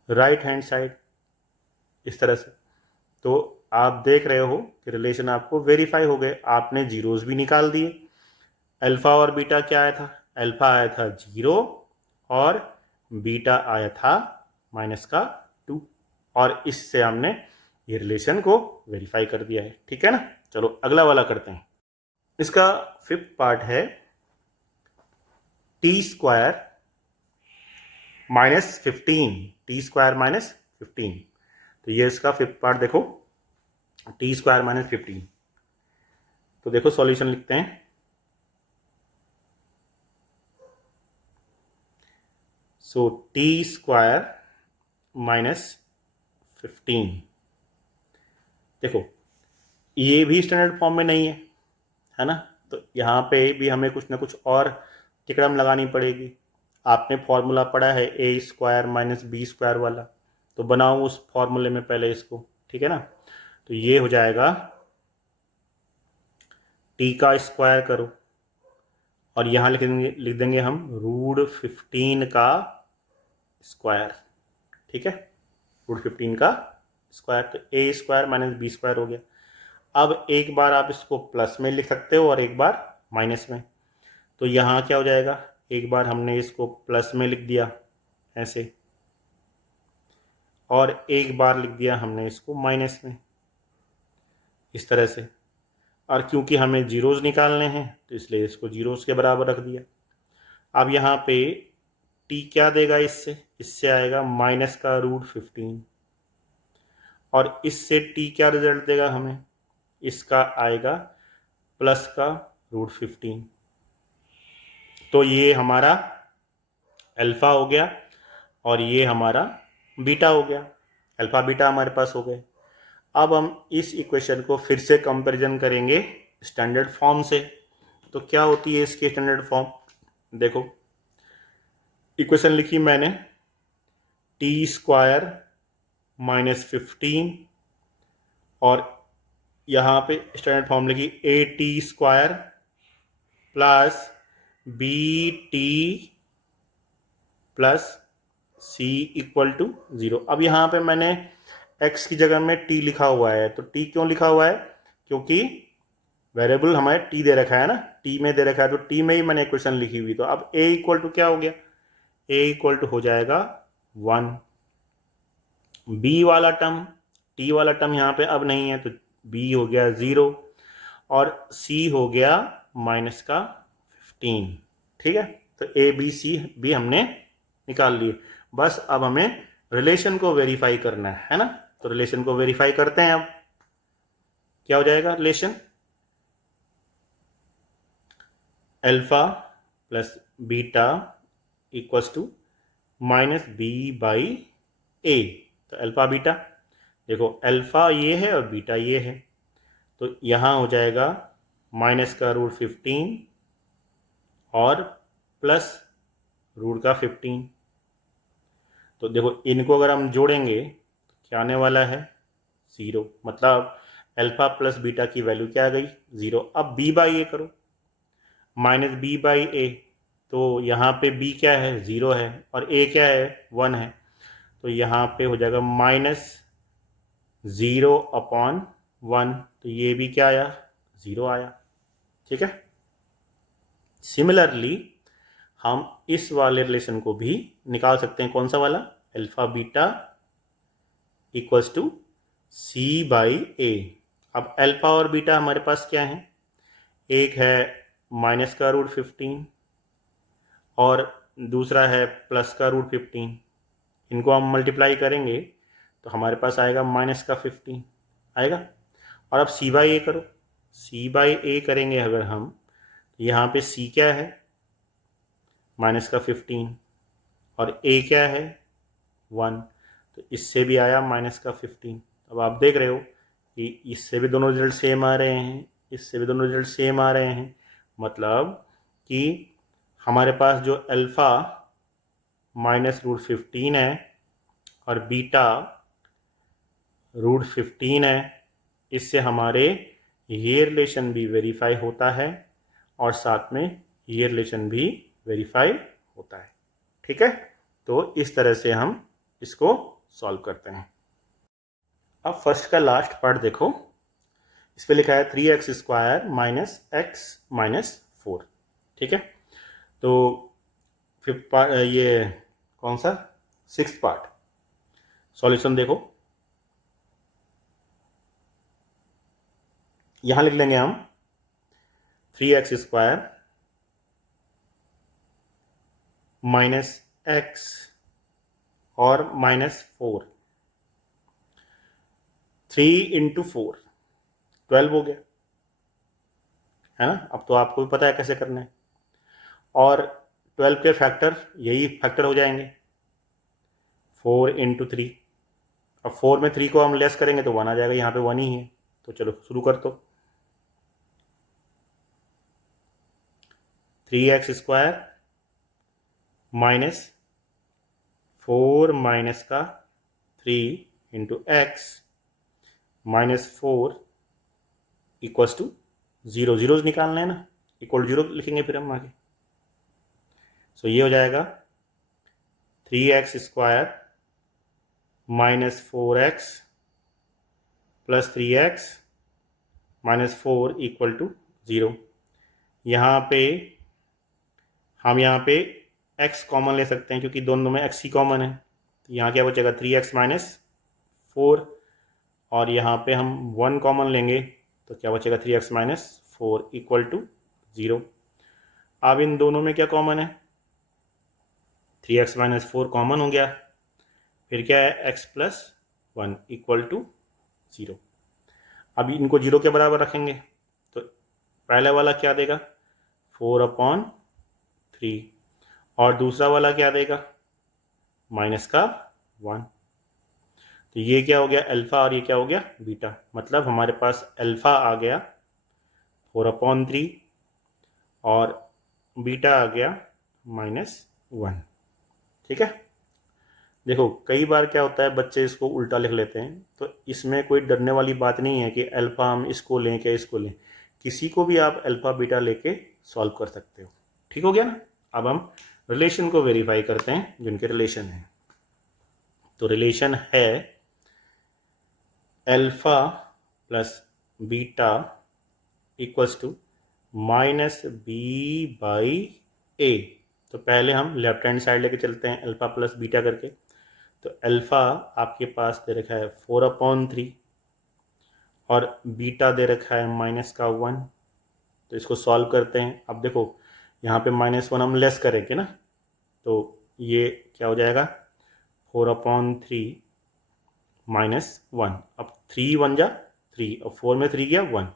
right hand side, इस तरह से। तो आप देख रहे हो कि रिलेशन आपको वेरीफाई हो गए, आपने जीरोस भी निकाल दिए। अल्फा और बीटा क्या आया था, अल्फा आया था 0 और बीटा आया था -2, और इससे हमने ये रिलेशन को वेरीफाई कर दिया है, ठीक है ना। चलो अगला वाला करते हैं। इसका 5th पार्ट है t² -15, तो ये इसका 5th पार्ट देखो, t² -15। तो देखो सॉल्यूशन लिखते हैं। सो t² -15, देखो ये भी स्टैंडर्ड फॉर्म में नहीं है ना, तो यहाँ पे भी हमें कुछ ना कुछ और टिकड़म लगानी पड़ेगी। आपने फॉर्मूला पढ़ा है a² -b² वाला, तो बनाओ उस फॉर्मूले में पहले इसको, ठीक है ना। तो ये हो जाएगा t का स्क्वायर करो और यहाँ लिख देंगे हम √15 का स्क्वायर, ठीक है, √15 का स्क्वायर, तो a² - b² हो गया। अब एक बार आप इसको प्लस में लिख सकते हो और एक बार माइनस में। तो यहाँ क्या हो जाएगा, एक बार हमने इसको प्लस में लिख दिया ऐसे, और एक बार लिख दिया हमने इसको माइनस में, इस तरह से। और क्योंकि हमें जीरोज़ निकालने हैं तो इसलिए इसको जीरोज़ के बराबर रख दिया। अब यहाँ पे t क्या देगा, इससे आएगा माइनस का √15, और इससे t क्या रिजल्ट देगा हमें, इसका आएगा प्लस का √15। तो ये हमारा अल्फ़ा हो गया और ये हमारा बीटा हो गया। अल्फ़ा बीटा हमारे पास हो गए। अब हम इस इक्वेशन को फिर से कंपैरिजन करेंगे स्टैंडर्ड फॉर्म से। तो क्या होती है इसकी स्टैंडर्ड फॉर्म, देखो इक्वेशन लिखी मैंने, t² - 15, और यहाँ पे स्टैंडर्ड फॉर्म लिखी at² plus bt plus c = 0। अब यहाँ पे मैंने x की जगह में t लिखा हुआ है। तो t क्यों लिखा हुआ है, क्योंकि वेरिएबल हमारे t दे रखा है ना, t में दे रखा है, तो t में ही मैंने इक्वेशन लिखी हुई। तो अब a = क्या हो गया, a हो जाएगा 1। b वाला टर्म, t वाला टर्म यहाँ पे अब नहीं है, तो b हो गया 0, और c हो गया -15, ठीक है। तो a b c भी हमने निकाल लिए। बस अब हमें रिलेशन को वेरीफाई करना है ना। तो रिलेशन को वेरीफाई करते हैं। अब क्या हो जाएगा relation, alpha plus beta = -b/a। तो अल्फा बीटा, देखो अल्फा ये है और बीटा ये है, तो यहाँ हो जाएगा माइनस का √15 और प्लस √15। तो देखो इनको अगर हम जोड़ेंगे तो क्या आने वाला है, 0। मतलब अल्फा प्लस बीटा की वैल्यू क्या आ गई, 0। अब b/a करो, -b/a, तो यहाँ पे b क्या है, 0 है, और a क्या है, 1 है। तो यहाँ पे हो जाएगा -0/1। तो ये भी क्या आया, 0 आया, ठीक है। सिमिलरली हम इस वाले रिलेशन को भी निकाल सकते हैं। कौन सा वाला, अल्फा बीटा = c/a। अब अल्फा और बीटा हमारे पास क्या है, एक है माइनस का √15 और दूसरा है प्लस का √15। इनको हम मल्टीप्लाई करेंगे तो हमारे पास आएगा -15 आएगा। और अब c/a करो, c/a करेंगे अगर हम, तो यहाँ पे c क्या है, -15, और a क्या है, 1। तो इससे भी आया -15। अब आप देख रहे हो कि इससे भी दोनों रिजल्ट सेम आ रहे हैं, इससे भी दोनों रिजल्ट सेम आ रहे हैं। मतलब कि हमारे पास जो अल्फ़ा -√15 है और बीटा √15 है, इससे हमारे ये रिलेशन भी वेरीफाई होता है और साथ में ये रिलेशन भी वेरीफाई होता है, ठीक है। तो इस तरह से हम इसको सॉल्व करते हैं। अब फर्स्ट का लास्ट पार्ट देखो, इस पे लिखा है 3x² - x - 4, ठीक है। तो फिफ्थ पार्ट, ये कौन सा, सिक्स्थ पार्ट। सॉल्यूशन देखो, यहां लिख लेंगे हम 3x² - x और -4, 3 × 4 12 हो गया, है ना। अब तो आपको भी पता है कैसे करना है, और 12 के फैक्टर यही फैक्टर हो जाएंगे, 4 × 3। अब 4 में 3 को हम लेस करेंगे तो 1 आ जाएगा, यहाँ पे 1 ही है। तो चलो शुरू कर दो। 3x² - 4 - का 3 × x -4 = 0। जीरोज निकालना है ना, = 0 लिखेंगे फिर हम आगे। सो ये हो जाएगा 3x square minus 4x plus 3x minus 4 equal to 0। यहाँ पे हम यहाँ पे x कॉमन ले सकते हैं क्योंकि दोनों में x ही कॉमन है। तो यहाँ क्या बचेगा 3x माइनस 4, और यहाँ पे हम 1 कॉमन लेंगे तो क्या बचेगा 3x माइनस 4 इक्वल टू 0। अब इन दोनों में क्या कॉमन है, 3x माइनस 4 कॉमन हो गया, फिर क्या है x प्लस 1 इक्वल टू 0। अब इनको 0 के बराबर रखेंगे तो पहले वाला क्या देगा 4/3, और दूसरा वाला क्या देगा माइनस का 1। तो ये क्या हो गया अल्फ़ा और ये क्या हो गया बीटा, मतलब हमारे पास अल्फ़ा आ गया 4/3 और बीटा आ गया -1। ठीक है, देखो कई बार क्या होता है बच्चे इसको उल्टा लिख लेते हैं, तो इसमें कोई डरने वाली बात नहीं है कि अल्फ़ा हम इसको लें क्या इसको लें, किसी को भी आप अल्फ़ा बीटा लेके सॉल्व कर सकते हो। ठीक हो गया ना। अब हम रिलेशन को वेरीफाई करते हैं जिनके रिलेशन है। तो रिलेशन है alpha plus beta equals to -b/a। तो पहले हम लेफ्ट हैंड साइड लेके चलते हैं अल्फ़ा प्लस बीटा करके। तो अल्फ़ा आपके पास दे रखा है 4/3 और बीटा दे रखा है -1। तो इसको सॉल्व करते हैं। अब देखो यहाँ पे -1 हम लेस करेंगे ना, तो ये क्या हो जाएगा 4/3 -1। अब 3 1 जा 3 और 4 में 3 गया 1,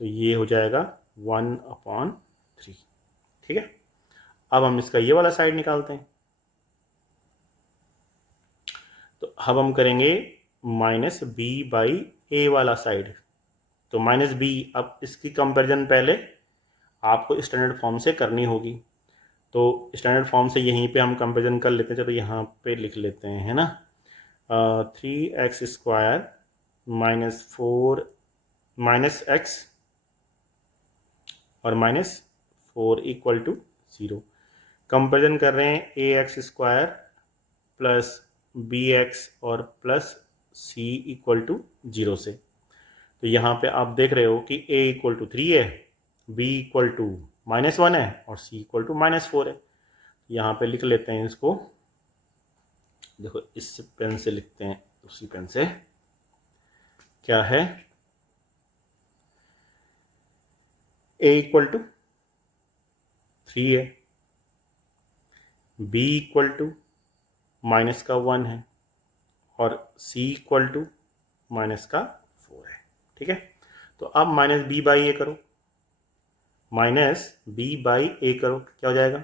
तो ये हो जाएगा 1/3। ठीक है, अब हम इसका ये वाला साइड निकालते हैं। तो अब हम करेंगे -b/a वाला साइड। तो -b, अब इसकी कंपैरिजन पहले आपको स्टैंडर्ड फॉर्म से करनी होगी। तो स्टैंडर्ड फॉर्म से यहीं पे हम कंपैरिजन कर लेते हैं। चलो यहाँ पे लिख लेते हैं, है ना, 3x स्क्वायर -4 -x और -4 इक्वल टू 0। कंपेरिजन कर रहे हैं ax स्क्वायर प्लस bx और प्लस c इक्वल टू 0 से। तो यहाँ पे आप देख रहे हो कि a इक्वल टू 3 है, b इक्वल टू -1 है और c इक्वल टू -4 है। यहाँ पे लिख लेते हैं इसको, देखो इस पेन से लिखते हैं, उसी पेन से क्या है a इक्वल टू 3 है, b इक्वल टू -1 है और c इक्वल टू -4 है। ठीक है, तो अब -b/a करो, -b/a करो, क्या हो जाएगा,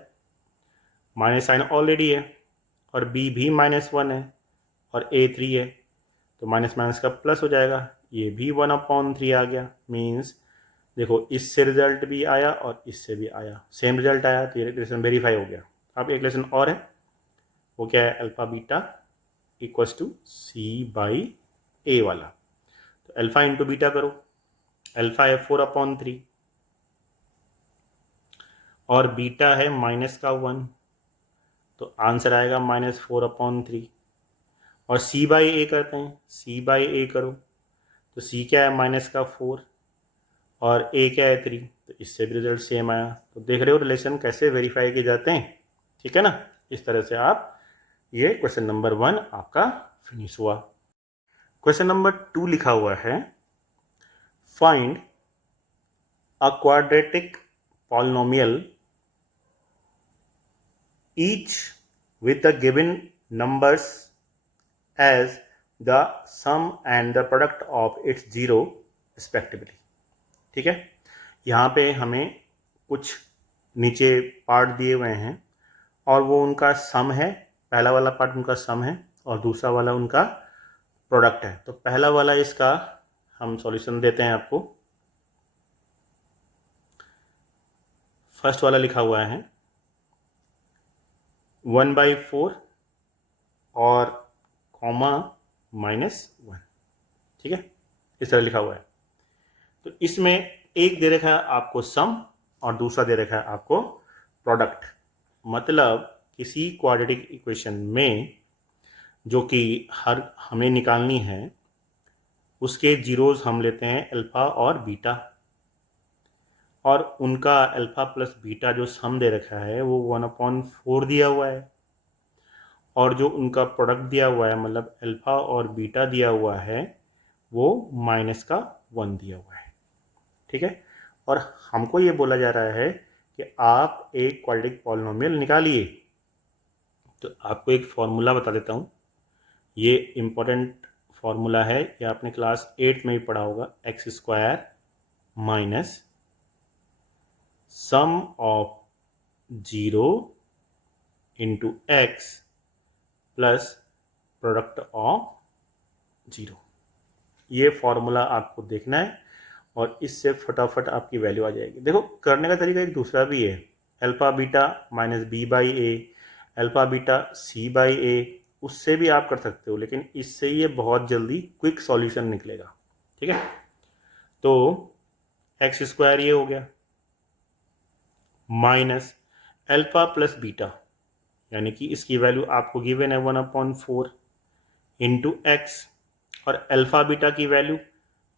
माइनस साइन ऑलरेडी है और b भी -1 है और a 3 है, तो माइनस माइनस का प्लस हो जाएगा, ये भी 1/3 आ गया। मीन्स देखो इससे रिजल्ट भी आया और इससे भी आया, सेम रिजल्ट आया, तो ये रिलेशन वेरीफाई हो गया। अब एक रिलेशन और है, वो क्या है alpha beta equals to c/a वाला। तो अल्फ़ा इंटू बीटा करो, अल्फ़ा है 4/3 और बीटा है -1, तो आंसर आएगा -4/3। और c/a करते हैं, c/a करो, तो c क्या है -4 और a क्या है 3, तो इससे भी रिजल्ट सेम आया। तो देख रहे हो रिलेशन कैसे वेरीफाई किए जाते हैं। ठीक है ना, इस तरह से आप, ये क्वेश्चन नंबर 1 आपका फिनिश हुआ। क्वेश्चन नंबर 2 लिखा हुआ है, find a quadratic polynomial each with the given numbers as the sum and the product of its zero respectively। ठीक है, यहाँ पे हमें कुछ नीचे पार्ट दिए हुए हैं और वो उनका सम है, पहला वाला पार्ट उनका सम है और दूसरा वाला उनका प्रोडक्ट है। तो पहला वाला इसका हम सॉल्यूशन देते हैं आपको। फर्स्ट वाला लिखा हुआ है 1/4 और कॉमा -1। ठीक है, इस तरह लिखा हुआ है। तो इसमें एक दे रखा है आपको सम और दूसरा दे रखा है आपको प्रोडक्ट। मतलब किसी क्वाड्रेटिक इक्वेशन में जो कि हमें निकालनी है उसके जीरोस हम लेते हैं अल्फ़ा और बीटा, और उनका अल्फ़ा प्लस बीटा जो सम दे रखा है वो 1/4 दिया हुआ है, और जो उनका प्रोडक्ट दिया हुआ है मतलब अल्फ़ा और बीटा दिया हुआ है वो -1 दिया हुआ है। ठीक है, और हमको ये बोला जा रहा है कि आप एक क्वाड्रेटिक पॉलिनोमियल निकालिए। तो आपको एक फॉर्मूला बता देता हूँ, ये इम्पोर्टेंट फॉर्मूला है, ये आपने क्लास 8 में भी पढ़ा होगा। x² minus sum of 0 into x plus product of 0। ये फॉर्मूला आपको देखना है और इससे फटाफट आपकी वैल्यू आ जाएगी। देखो करने का तरीका एक दूसरा भी है, alpha beta minus B by A, alpha beta C by A, उससे भी आप कर सकते हो, लेकिन इससे ये बहुत जल्दी क्विक सॉल्यूशन निकलेगा। ठीक है, तो x² ये हो गया माइनस अल्फ़ा प्लस बीटा, यानी कि इसकी वैल्यू आपको गिवन है 1/4 इंटू एक्स, और अल्फ़ा बीटा की वैल्यू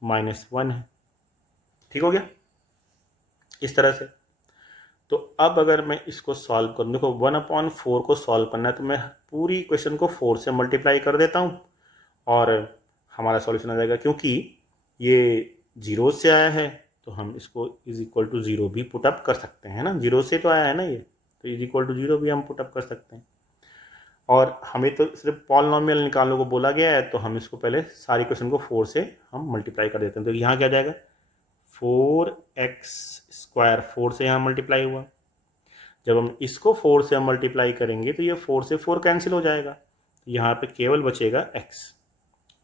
-1 है। ठीक हो गया इस तरह से। तो अब अगर मैं इसको सॉल्व करूँ, देखो 1/4 को सॉल्व करना है तो मैं पूरी इक्वेशन को 4 से मल्टीप्लाई कर देता हूँ और हमारा सॉल्यूशन आ जाएगा। क्योंकि ये जीरो से आया है तो हम इसको इज इक्वल टू 0 भी पुटअप कर सकते हैं ना, जीरो से तो आया है ना ये, तो इज इक्वल टू 0 भी हम पुटअप कर सकते हैं। और हमें तो सिर्फ पॉलिनोमियल निकालने को बोला गया है, तो हम इसको पहले सारी क्वेश्चन को 4 से हम मल्टीप्लाई कर देते हैं। तो यहाँ क्या जाएगा 4x², 4 से यहाँ मल्टीप्लाई हुआ। जब हम इसको 4 से हम मल्टीप्लाई करेंगे तो ये 4 से 4 कैंसिल हो जाएगा, तो यहाँ पे केवल बचेगा x,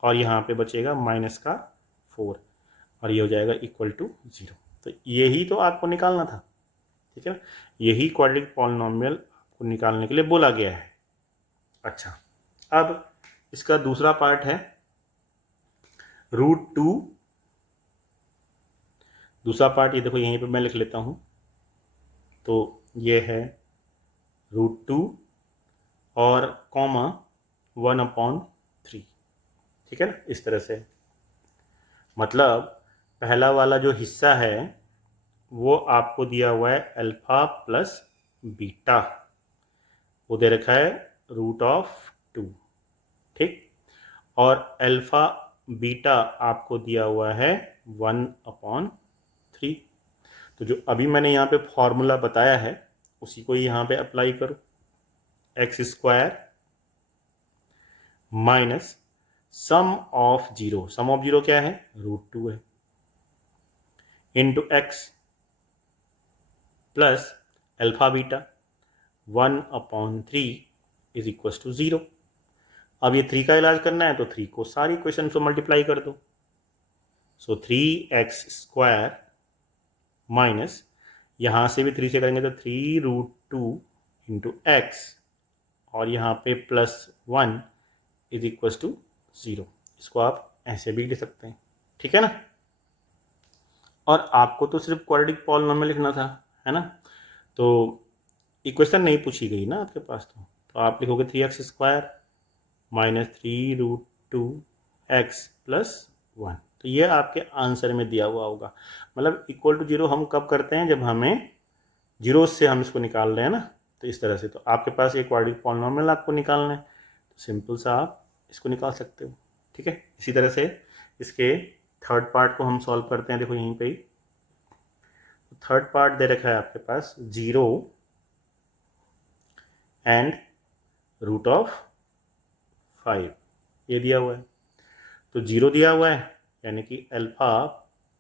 और यहाँ पे बचेगा -4, और ये हो जाएगा इक्वल टू 0। तो यही तो आपको निकालना था। ठीक है, यही क्वाड्रेटिक पॉलिनोमियल आपको निकालने के लिए बोला गया है। अच्छा, अब इसका दूसरा पार्ट है √2। दूसरा पार्ट ये देखो यहीं पे मैं लिख लेता हूँ, तो ये है √2 और कॉमा 1/3। ठीक है ना, इस तरह से। मतलब पहला वाला जो हिस्सा है वो आपको दिया हुआ है अल्फ़ा प्लस बीटा, वो दे रखा है √2। ठीक, और अल्फ़ा बीटा आपको दिया हुआ है 1/3। तो जो अभी मैंने यहाँ पे फॉर्मूला बताया है उसी को यहाँ पे अप्लाई करो, x² minus sum of 0, sum of 0 क्या है √2 है, into x plus alpha beta 1/3 is equal to 0। अब ये 3 का इलाज करना है तो 3 को सारी इक्वेशन से मल्टीप्लाई कर दो। सो 3x² माइनस, यहाँ से भी 3 से करेंगे तो 3√2 इंटू एक्स, और यहाँ पे +1 इज इक्वल टू 0। इसको आप ऐसे भी लिख सकते हैं। ठीक है ना, और आपको तो सिर्फ क्वाड्रेटिक पॉलिनोमियल लिखना था, है ना, तो इक्वेशन नहीं पूछी गई ना आपके पास, तो आप लिखोगे 3x² माइनस 3√2 x प्लस 1। तो ये आपके आंसर में दिया हुआ होगा। मतलब इक्वल टू 0 हम कब करते हैं, जब हमें जीरो से हम इसको निकाल रहे हैं ना, तो इस तरह से। तो आपके पास एक क्वाड्रेटिक पॉलिनोमियल आपको निकालना है, तो सिंपल सा आप इसको निकाल सकते हो। ठीक है, इसी तरह से इसके थर्ड पार्ट को हम सॉल्व करते हैं। देखो यहीं पे ही थर्ड पार्ट दे रखा है आपके पास 0 एंड √5 ये दिया हुआ है। तो 0 दिया हुआ है, यानी कि अल्फ़ा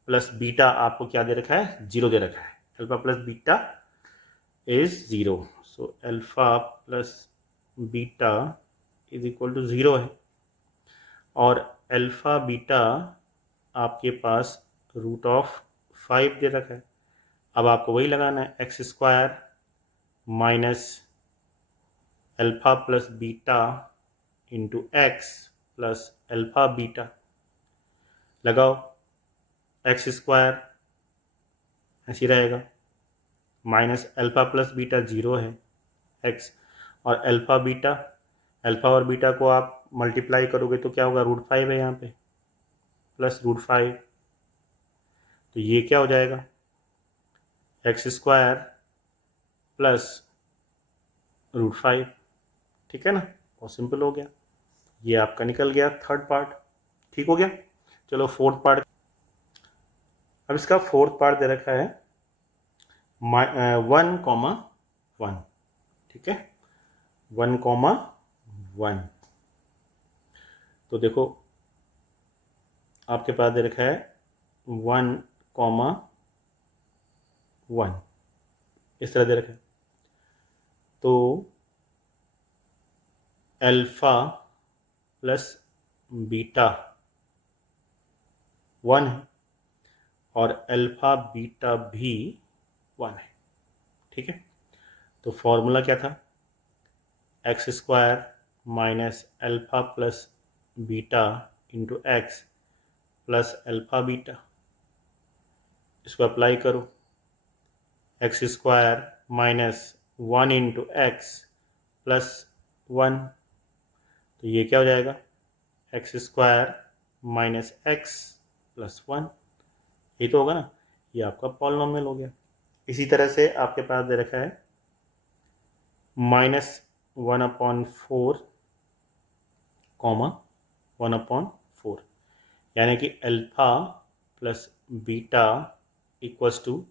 प्लस बीटा आपको क्या दे रखा है 0 दे रखा है, alpha plus beta is 0। So alpha plus beta is equal to 0 है, और अल्फ़ा बीटा आपके पास √5 दे रखा है। अब आपको वही लगाना है, x² minus alpha plus beta into x plus alpha beta. लगाओ, x² ऐसी रहेगा, माइनस अल्फ़ा प्लस बीटा 0 है, एक्स, और अल्फ़ा और बीटा को आप मल्टीप्लाई करोगे तो क्या होगा, √5 है यहाँ पे, प्लस √5, तो ये क्या हो जाएगा, x² प्लस √5। ठीक है ना, बहुत सिंपल हो गया, ये आपका निकल गया थर्ड पार्ट। ठीक हो गया। चलो फोर्थ पार्ट। अब इसका फोर्थ पार्ट दे रखा है 1,1। ठीक है, 1,1। तो देखो आपके पास दे रखा है 1,1, इस तरह दे रखा है। तो अल्फ़ा प्लस बीटा 1 है और अल्फ़ा बीटा भी 1 है। ठीक है, तो फॉर्मूला क्या था, x² minus alpha plus beta into x plus alpha beta, इसको अप्लाई करो, x² minus 1 into x plus 1, तो ये क्या हो जाएगा, x² माइनस एक्स प्लस 1, ये तो होगा ना, ये आपका पॉलिनोमियल हो गया। इसी तरह से आपके पास दे रखा है -1/4, 1/4, यानी कि alpha plus beta equals to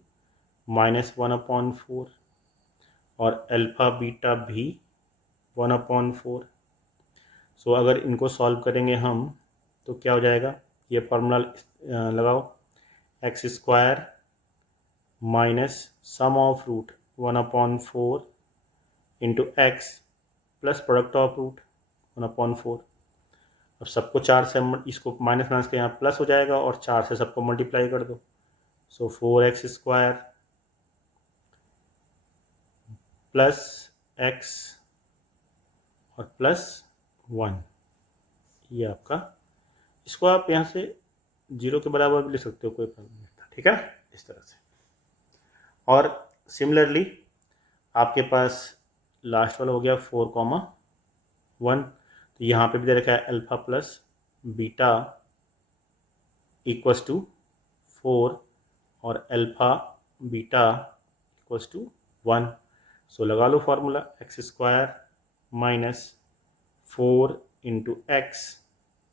-1/4 और अल्फ़ा बीटा भी 1/4। सो अगर इनको सॉल्व करेंगे हम तो क्या हो जाएगा, ये फार्मूला लगाओ, x² minus sum of root 1/4 into x plus product of root 1/4। अब सबको 4 से इसको माइनस माइनस के यहाँ प्लस हो जाएगा और 4 से सबको मल्टीप्लाई कर दो, सो 4x² प्लस एक्स और प्लस 1, ये आपका, इसको आप यहाँ से 0 के बराबर भी लिख सकते हो, कोई प्रॉब्लम नहीं था। ठीक है, इस तरह से। और सिमिलरली आपके पास लास्ट वाला हो गया 4,1, तो यहाँ पे भी दे रखा है alpha plus beta equals to 4 और alpha beta equals to 1। So लगा लो formula, x² minus 4 into x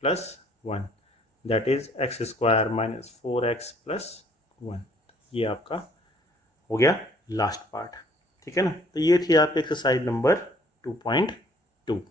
plus 1, that is x² minus 4x plus 1। ये आपका हो गया लास्ट पार्ट। ठीक है ना, तो ये थी आपकी एक्सरसाइज नंबर 2.2।